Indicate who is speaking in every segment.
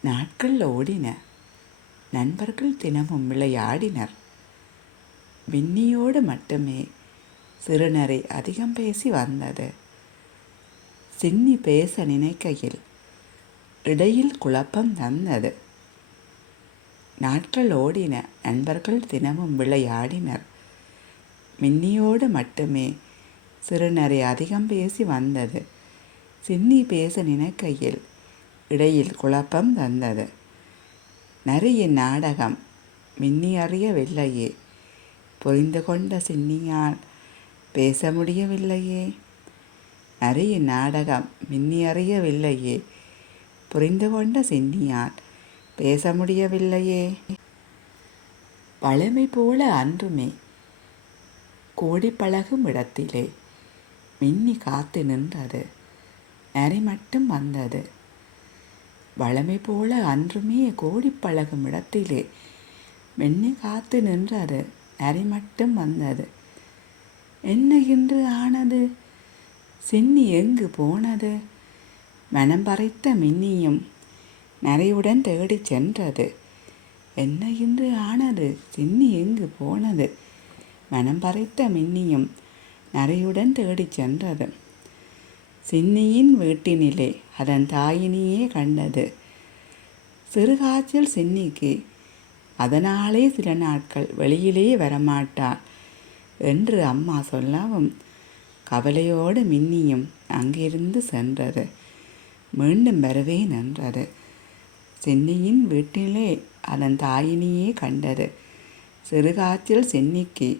Speaker 1: நாட்கள் ஓடின. நண்பர்கள் தினமும் விளையாடினர். வின்னியோடு மட்டுமே சிறுநரை அதிகம் பேசி வந்தது. சின்னி பேச நினைக்கையில் இடையில் குழப்பம் தந்தது. நாட்கள் ஓடின. நண்பர்கள் தினமும் விளையாடினர். மின்னியோடு மட்டுமே சிறுநரை அதிகம் பேசி வந்தது. சின்னி பேச நினைக்கையில் இடையில் குழப்பம் தந்தது நரியின் நாடகம் மின்னி அறியவில்லையே புரிந்து கொண்ட சின்னியால் பேச முடியவில்லையே. நரியின் நாடகம் மின்னி அறியவில்லையே புரிந்து கொண்ட சின்னியால் பேச முடியவில்லையே. பழமை போல அன்றுமே. கோடி பழகும் இடத்திலே மின்னி காத்து நின்றது. நரி மட்டும் வந்தது. வளமை போல அன்றுமே கோடி பழகும் இடத்திலே மென்னி காத்து நின்றது? நரி மட்டும் வந்தது. என்ன இன்று ஆனது? சின்னி எங்கு போனது? மனம் பறைத்த மின்னியும் நரையுடன் தேடிச் சென்றது. என்ன இன்று ஆனது? சின்னி எங்கு போனது? மனம் பறைத்த மின்னியும் நரையுடன் தேடிச் சென்றது. சின்னியின் வீட்டினிலே அதன் தாயினியே கண்டது. சிறுகாய்ச்சல் சின்னிக்கு அதனாலே சில நாட்கள் வெளியிலே வரமாட்டாள் என்று அம்மா சொல்லவும் கவலையோடு மின்னியும் அங்கிருந்து சென்றது. மீண்டும் வருவேன் என்றது சென்னியின் வீட்டிலே அதன் தாயினியே கண்டது. சிறுகாய்ச்சல் சென்னிக்கு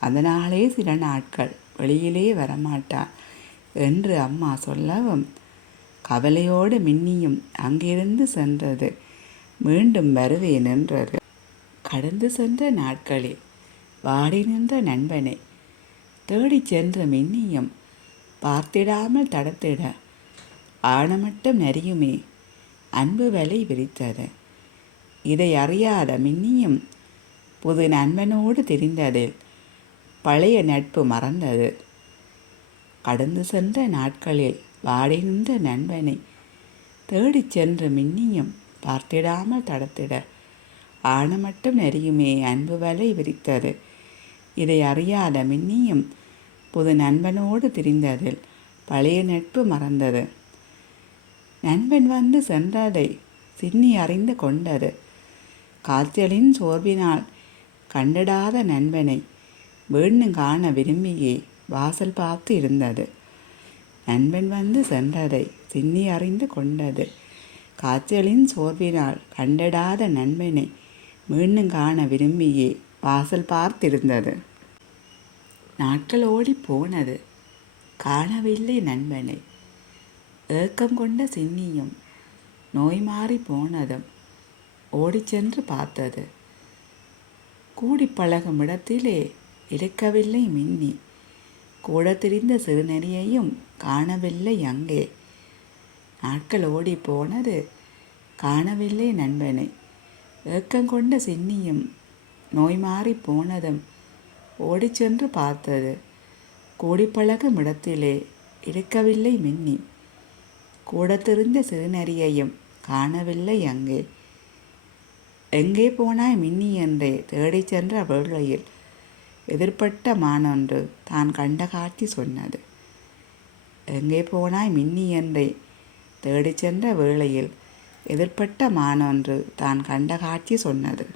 Speaker 1: அதனாலே சில நாட்கள் வெளியிலே வரமாட்டாள். என்று அம்மா சொல்லவும் கவலையோடு மின்னியும் அங்கிருந்து சென்றது. மீண்டும் வருவே நின்றது. கடந்து சென்ற நாட்களில் வாடி நின்ற நண்பனை தேடிச் சென்ற மின்னியும் பார்த்திடாமல் தடத்திட ஆணமட்டம் நெறியுமே அன்பு வலை விரித்தது. இதை அறியாத மின்னியும் புது நண்பனோடு தெரிந்ததில் பழைய நட்பு மறந்தது. கடந்து சென்ற நாட்களில் வாடி நின்ற நண்பனை தேடிச் சென்ற மின்னியும் பார்த்திடாமல் தடத்திட ஆணமட்டம் நெறியுமே அன்பு வலை விரித்தது. இதை அறியாத மின்னியும் புது நண்பனோடு திரிந்ததில் பழைய நட்பு மறந்தது. நண்பன் வந்து சென்றதை சின்னி அறிந்து கொண்டது. காய்ச்சலின் சோர்வினால் கண்டிடாத நண்பனை வீண்ணும் காண விரும்பியே வாசல் பார்த்து இருந்தது. நண்பன் வந்து சென்றதை சின்னி அறிந்து கொண்டது. காய்ச்சலின் சோர்வினால் கண்டிடாத நண்பனை மீண்டும் காண விரும்பியே வாசல் பார்த்திருந்தது. நாட்கள் ஓடி போனது. காணவில்லை நண்பனை. ஏக்கம் கொண்ட சின்னியும் நோய் மாறி போனதும் ஓடிச் சென்று பார்த்தது. கூடி பழகும் இடத்திலே இருக்கவில்லை மின்னி. கூட சிறுநெறியையும் காணவில்லை அங்கே. நாட்கள் ஓடி போனது காணவில்லை நண்பனை. ஏக்கங்கொண்ட சின்னியும் நோய் மாறி போனதும் ஓடிச்சென்று பார்த்தது. கூடிப்பழகும் இடத்திலே இருக்கவில்லை மின்னி. கூட தெரிந்த சிறுநரியையும் காணவில்லை அங்கே. எங்கே போனாய் மின்னி? என்றே தேடிச் சென்ற வேளையில் எதிர்பட்ட மானொன்று தான் கண்ட காட்சி சொன்னது. எங்கே போனாய் மின்னி என்றே? தேடிச் சென்ற வேளையில் எதிர்பட்ட மானொன்று தான் கண்ட காட்சி சொன்னது.